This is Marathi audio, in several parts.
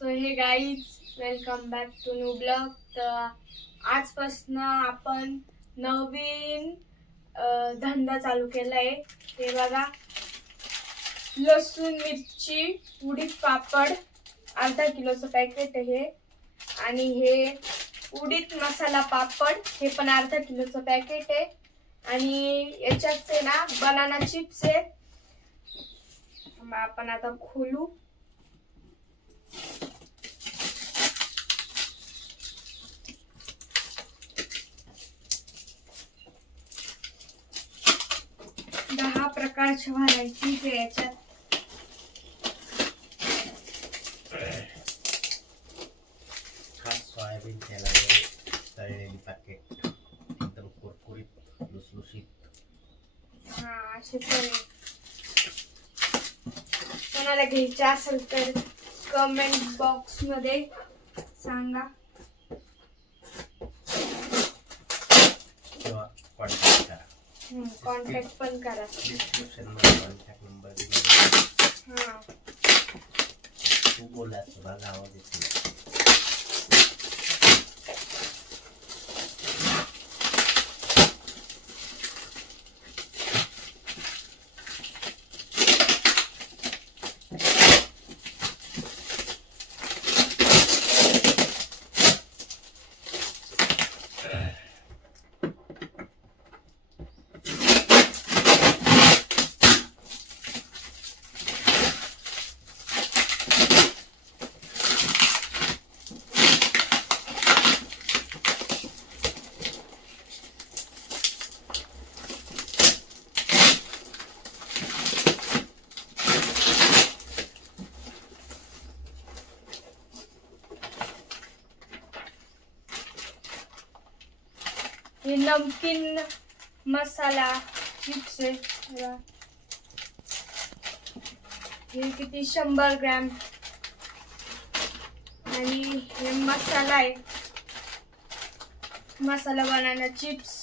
So hey guys, welcome back to new blog. तर आजपासून आपण नवीन धंदा चालू केलाय. ते बघा, लसूण मिरची उडीद पापड अर्धा किलोचं पॅकेट आहे. आणि हे उडीद मसाला पापड हे पण अर्धा किलोचं पॅकेट आहे. आणि याच्यात आहे ना बनाना चिप्स आहे. आपण आता खोलू. दहा प्रकारच्या व्हरायटीज आहे याच्यात. सोयाबीन तेला तळलेली पॅकेट एकदम कुरकुरीत लुसलुशीत. असे पण कोणाला घ्यायचे असेल तर कमेंट बॉक्स मध्ये सांगा किंवा कॉन्टॅक्ट करा. कॉन्टॅक्ट पण करा. डिस्क्रिप्शन मध्ये कॉन्टॅक्ट नंबर दिला. तू बोला तुला आवाज येतो. हे नमकीन मसाला चिप्स आहे. हे किती 100 ग्रॅम. आणि हे मसाला आहे, मसाला बनाना चिप्स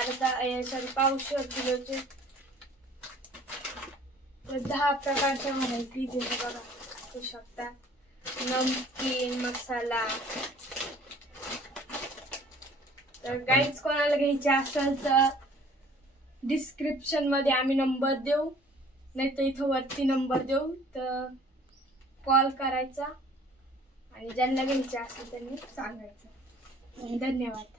अर्धा पावशेर किलोचे. 10 प्रकारच्या व्हरायटी बघा बघू शकता. नमकीन मसाला. तर गाईज, कोणाला घ्यायचे असेल तर डिस्क्रिप्शन मध्ये आम्ही नंबर देऊ, नाही तर इथं वरती नंबर देऊ, तर कॉल करायचा आणि ज्यांना घ्यायचे असेल त्यांनी सांगायचं. धन्यवाद.